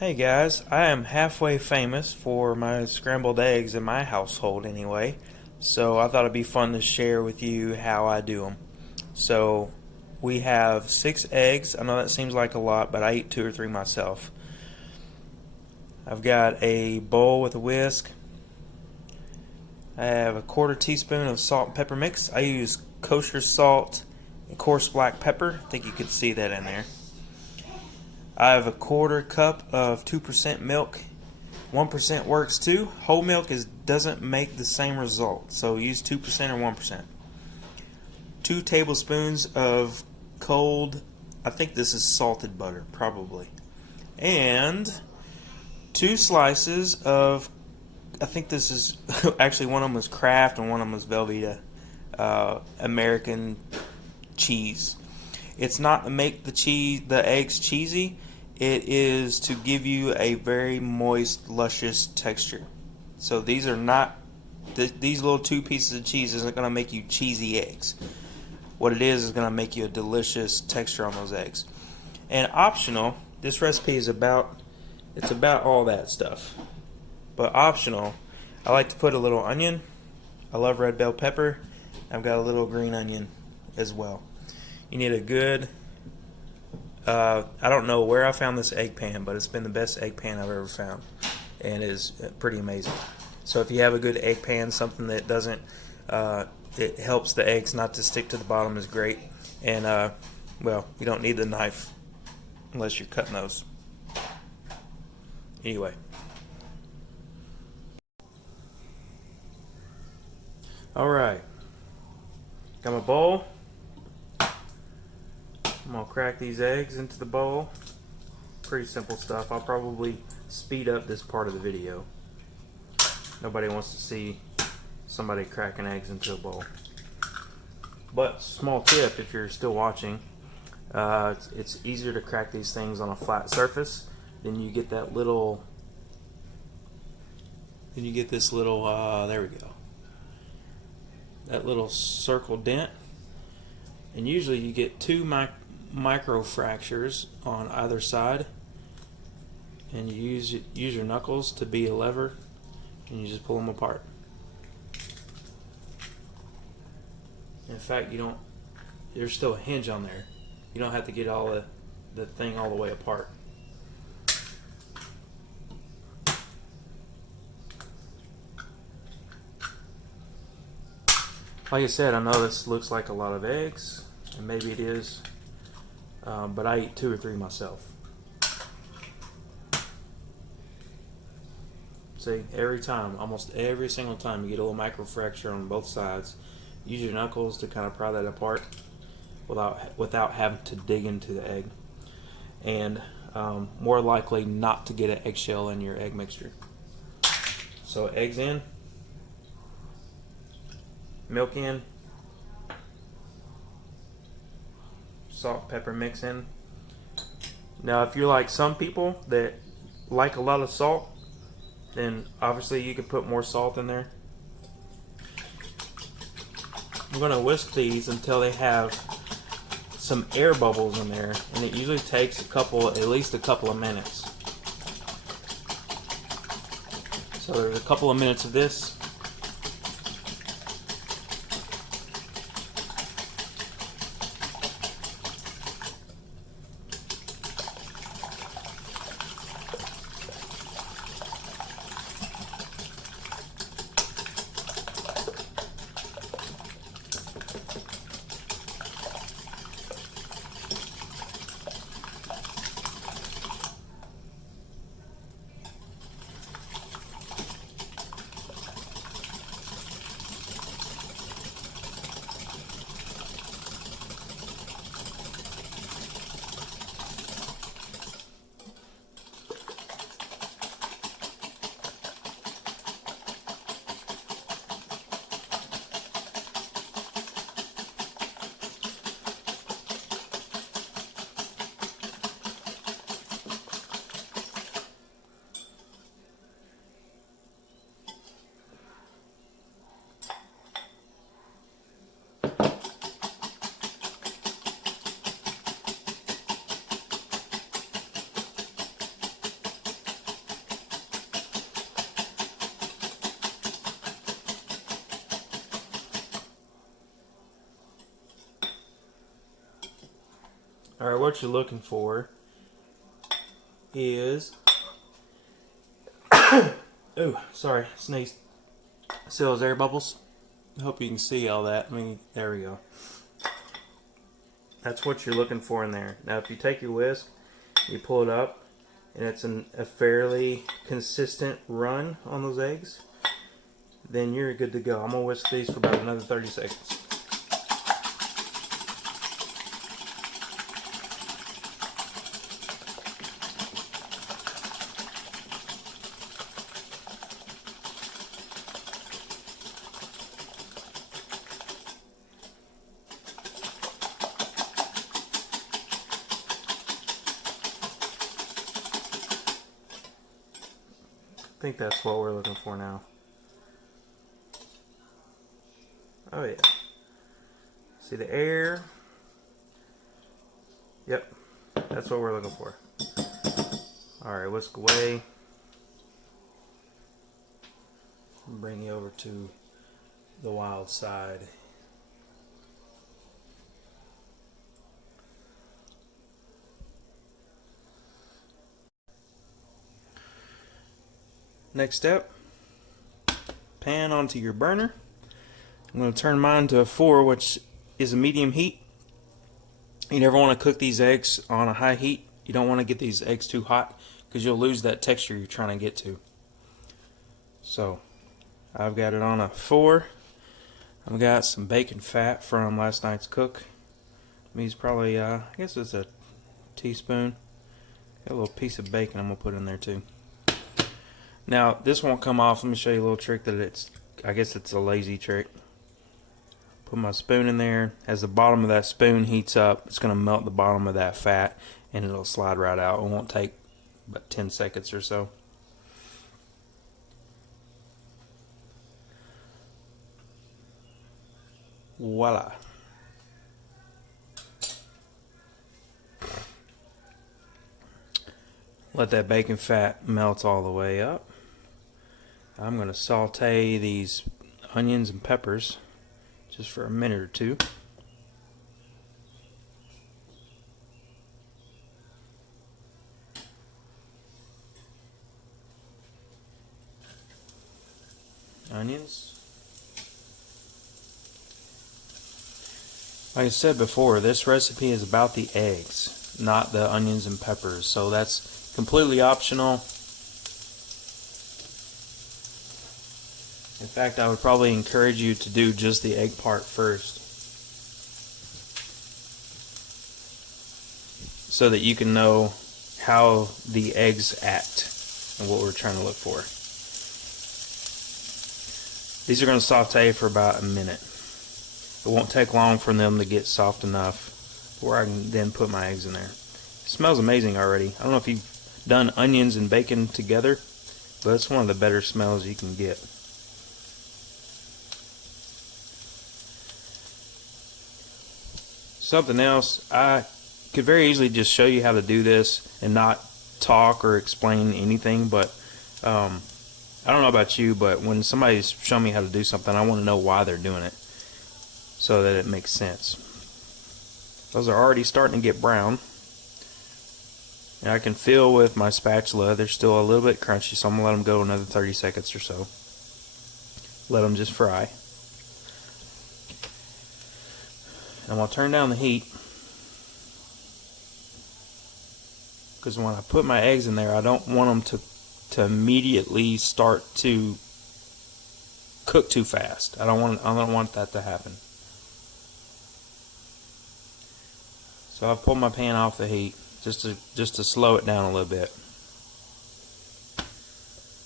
Hey guys, I am halfway famous for my scrambled eggs in my household anyway, so I thought it'd be fun to share with you how I do them. So we have 6 eggs. I know that seems like a lot, but I eat 2 or 3 myself. I've got a bowl with a whisk. I have a quarter teaspoon of salt and pepper mix. I use kosher salt and coarse black pepper. I think you could see that in there. I have a quarter cup of 2% milk. 1% works too. Whole milk doesn't make the same result, so use 2% or 1%. 2 tablespoons of cold, I think this is salted butter, probably. And 2 slices of, I think this is, actually one of them is Kraft and one of them is Velveeta, American cheese. It's not to make the eggs cheesy. It is to give you a very moist, luscious texture. So these are not, these little 2 pieces of cheese isn't going to make you cheesy eggs. What it is going to make you a delicious texture on those eggs. And optional, this recipe is about, it's about all that stuff. But optional, I like to put a little onion. I love red bell pepper. I've got a little green onion as well. You need a good, I don't know where I found this egg pan, but it's been the best egg pan I've ever found, and is pretty amazing. So if you have a good egg pan, something that doesn't, it helps the eggs not to stick to the bottom, is great. And well, you don't need the knife unless you're cutting those. Anyway. Alright. Got my bowl. I'm going to crack these eggs into the bowl. Pretty simple stuff. I'll probably speed up this part of the video. Nobody wants to see somebody cracking eggs into a bowl. But small tip, if you're still watching, it's easier to crack these things on a flat surface. Then you get that little, there we go, that little circle dent. And usually you get 2 micro fractures on either side, and you use your knuckles to be a lever, and you just pull them apart. In fact, there's still a hinge on there. You don't have to get all the thing all the way apart. Like I said, I know this looks like a lot of eggs, and maybe it is, but I eat 2 or 3 myself. See, every time, almost every single time, you get a little micro fracture on both sides. Use your knuckles to kind of pry that apart without having to dig into the egg, and more likely not to get an eggshell in your egg mixture. So eggs in, milk in, salt, pepper mix in. Now if you're like some people that like a lot of salt, then obviously you could put more salt in there. I'm going to whisk these until they have some air bubbles in there, and it usually takes at least a couple of minutes. So there's a couple of minutes of this. Alright, what you're looking for is... Ooh, sorry, sneezed. See those air bubbles? I hope you can see all that. There we go. That's what you're looking for in there. Now, if you take your whisk, you pull it up, and it's a fairly consistent run on those eggs, then you're good to go. I'm going to whisk these for about another 30 seconds. I think that's what we're looking for now. Oh yeah. See the air? Yep. That's what we're looking for. Alright, whisk away. Bring you over to the wild side. Next step, pan onto your burner. I'm going to turn mine to a 4, which is a medium heat. You never want to cook these eggs on a high heat. You don't want to get these eggs too hot because you'll lose that texture you're trying to get to. So I've got it on a 4. I've got some bacon fat from last night's cook. Means probably, I guess it's a teaspoon. Got a little piece of bacon I'm going to put in there too. Now, this won't come off. Let me show you a little trick that I guess it's a lazy trick. Put my spoon in there. As the bottom of that spoon heats up, it's going to melt the bottom of that fat and it'll slide right out. It won't take but 10 seconds or so. Voila. Let that bacon fat melt all the way up. I'm going to saute these onions and peppers just for a minute or two. Onions. Like I said before, this recipe is about the eggs, not the onions and peppers, so that's completely optional. In fact, I would probably encourage you to do just the egg part first, so that you can know how the eggs act and what we're trying to look for. These are going to saute for about a minute. It won't take long for them to get soft enough where I can then put my eggs in there. It smells amazing already. I don't know if you've done onions and bacon together, but it's one of the better smells you can get. Something else, I could very easily just show you how to do this and not talk or explain anything, but I don't know about you, but when somebody's showing me how to do something, I want to know why they're doing it so that it makes sense. Those are already starting to get brown, and I can feel with my spatula they're still a little bit crunchy, so I'm going to let them go another 30 seconds or so. Let them just fry. I'm going to turn down the heat, because when I put my eggs in there, I don't want them to immediately start to cook too fast. I don't want that to happen. So I've pulled my pan off the heat just to slow it down a little bit,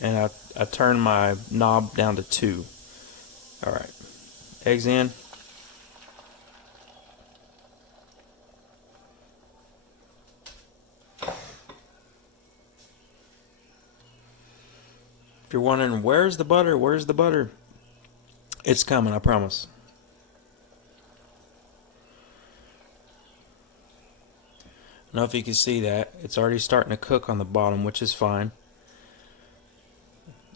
and I turn my knob down to 2. All right, eggs in. If you're wondering, where's the butter? Where's the butter? It's coming, I promise. I don't know if you can see that. It's already starting to cook on the bottom, which is fine.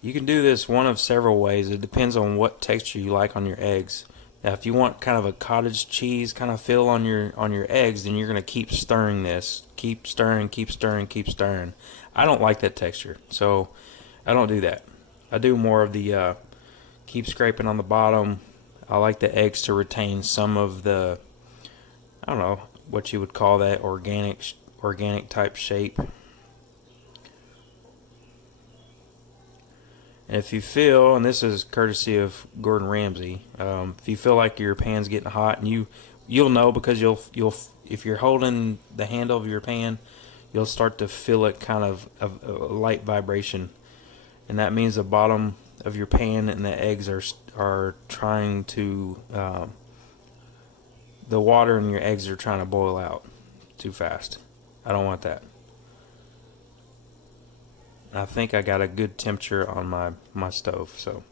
You can do this one of several ways. It depends on what texture you like on your eggs. Now, if you want kind of a cottage cheese kind of feel on your eggs, then you're gonna keep stirring this. Keep stirring, keep stirring, keep stirring. I don't like that texture, so I don't do that. I do more of the keep scraping on the bottom. I like the eggs to retain some of the, I don't know what you would call that, organic type shape. And if you feel, and this is courtesy of Gordon Ramsay, if you feel like your pan's getting hot, and you'll know because you'll if you're holding the handle of your pan, you'll start to feel it kind of a light vibration, and that means the bottom of your pan and the eggs are trying to the water in your eggs are trying to boil out too fast. I don't want that. I think I got a good temperature on my stove. So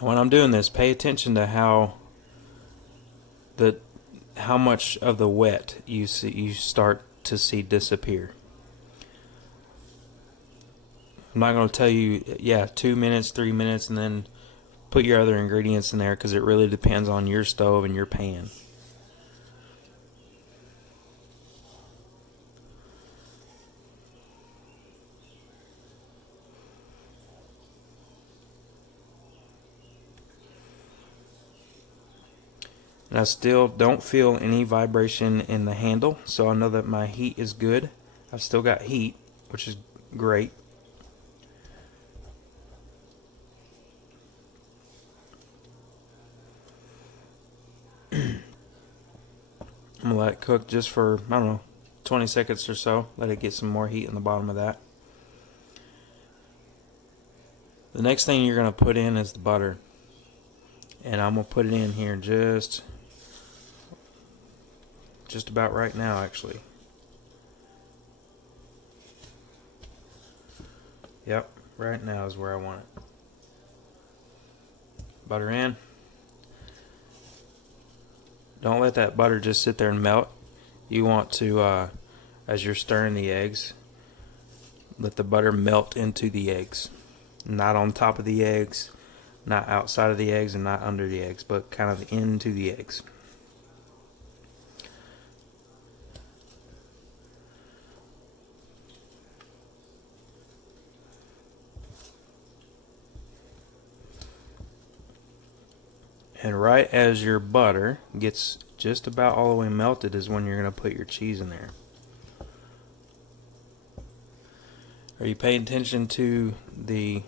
when I'm doing this, pay attention to how much of the wet you start to see disappear. I'm not going to tell you, 2 minutes, 3 minutes, and then put your other ingredients in there, because it really depends on your stove and your pan. And I still don't feel any vibration in the handle, so I know that my heat is good. I've still got heat, which is great. I'm going to let it cook just for, 20 seconds or so. Let it get some more heat in the bottom of that. The next thing you're going to put in is the butter. And I'm going to put it in here just about right now, actually. Yep, right now is where I want it. Butter in. Don't let that butter just sit there and melt. You want to, as you're stirring the eggs, let the butter melt into the eggs. Not on top of the eggs, not outside of the eggs, and not under the eggs, but kind of into the eggs. And right as your butter gets just about all the way melted is when you're going to put your cheese in there. Are you paying attention to the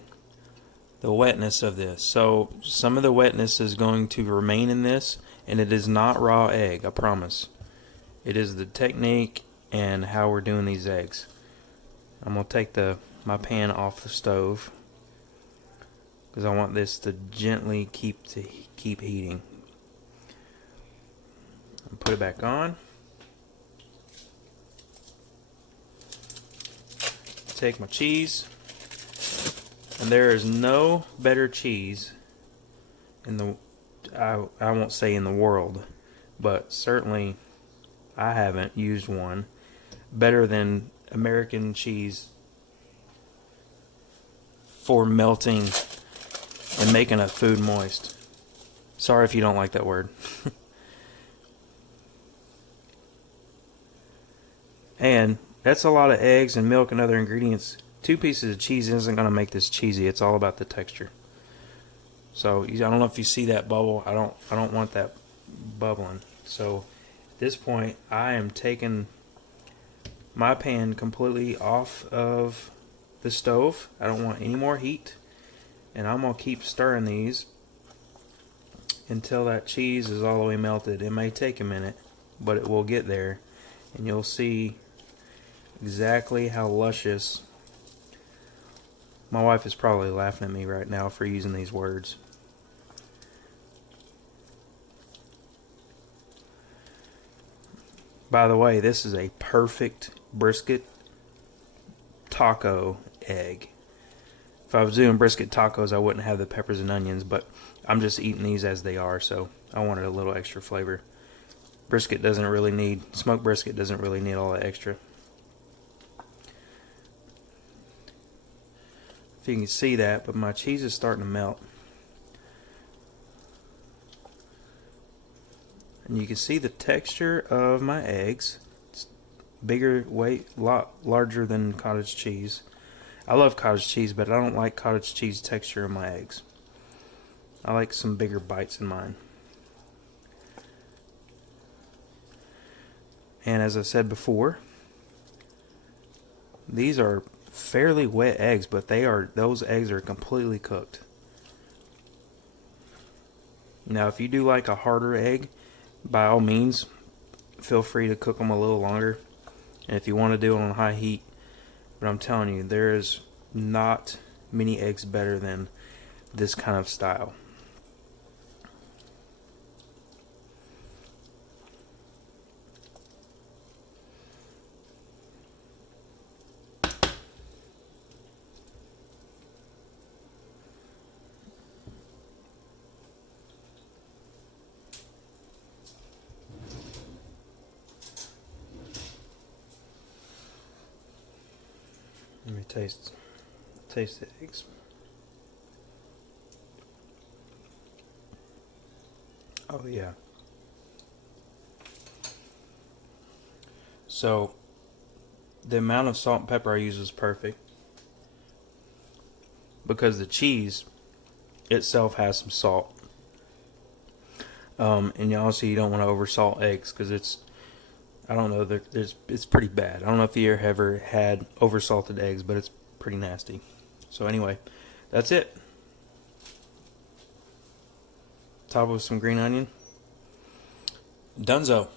wetness of this? So some of the wetness is going to remain in this, and it is not raw egg, I promise. It is the technique and how we're doing these eggs. I'm going to take my pan off the stove, because I want this to gently keep heating. Put it back on. Take my cheese, and there is no better cheese in I won't say in the world, but certainly I haven't used one better than American cheese for melting and making a food moist. Sorry if you don't like that word. And that's a lot of eggs and milk and other ingredients. 2 pieces of cheese isn't going to make this cheesy. It's all about the texture. So I don't know if you see that bubble. I don't want that bubbling. So at this point, I am taking my pan completely off of the stove. I don't want any more heat. And I'm going to keep stirring these until that cheese is all the way melted. It may take a minute, but it will get there. And you'll see exactly how luscious. My wife is probably laughing at me right now for using these words. By the way, this is a perfect brisket taco egg. If I was doing brisket tacos, I wouldn't have the peppers and onions, but I'm just eating these as they are, so I wanted a little extra flavor. Smoked brisket doesn't really need all that extra. if you can see that, but my cheese is starting to melt. And you can see the texture of my eggs. It's bigger, lot larger than cottage cheese. I love cottage cheese, but I don't like cottage cheese texture in my eggs. I like some bigger bites in mine. And as I said before, these are fairly wet eggs, but those eggs are completely cooked. Now, if you do like a harder egg, by all means, feel free to cook them a little longer. And if you want to do it on high heat, but I'm telling you, there is not many eggs better than this kind of style. Let me taste the eggs. Oh yeah. So the amount of salt and pepper I use is perfect because the cheese itself has some salt. And also you don't want to oversalt eggs because I don't know, it's pretty bad. I don't know if you ever had oversalted eggs, but it's pretty nasty. So anyway, that's it. Top with some green onion. Dunzo.